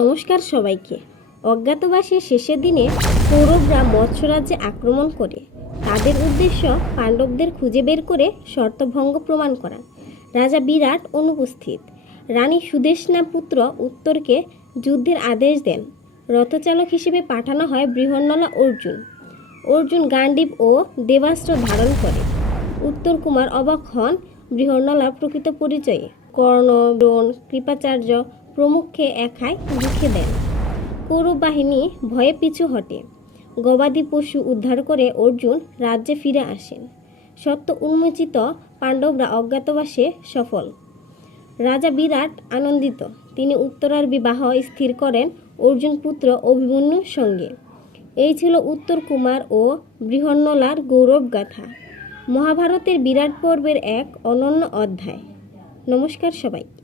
নমস্কার সবাইকে। অজ্ঞাতবাসের শেষের দিনে কৌরবরা মৎস্যরাজ্যে আক্রমণ করে। তাদের উদ্দেশ্য পাণ্ডবদের খুঁজে বের করে শর্তভঙ্গ প্রমাণ করা। রাজা বিরাট অনুপস্থিত। রানী সুদেশনা পুত্র উত্তরকে যুদ্ধের আদেশ দেন। রথচালক হিসেবে পাঠানো হয় বৃহন্নলা অর্জুন। অর্জুন গান্ডীব ও দেবাস্ত্র ধারণ করে। উত্তর কুমার অবাক হন প্রকৃত পরিচয়ে। কর্ণ দ্রোণ কৃপাচার্য প্রমুখকে একাই লিখে দেন। কৌরব বাহিনী ভয়ে পিছু হটে। গবাদি পশু উদ্ধার করে অর্জুন রাজ্যে ফিরে আসেন। সত্য উন্মোচিত পাণ্ডবরা অজ্ঞাতবাসে সফল। রাজা বিরাট আনন্দিত। তিনি উত্তরার বিবাহ স্থির করেন অর্জুন পুত্র অভিমন্যুর সঙ্গে। এই ছিল উত্তর কুমার ও বৃহন্নলার গৌরব গাথা মহাভারতের বিরাট পর্বের এক অনন্য অধ্যায়। নমস্কার সবাইকে।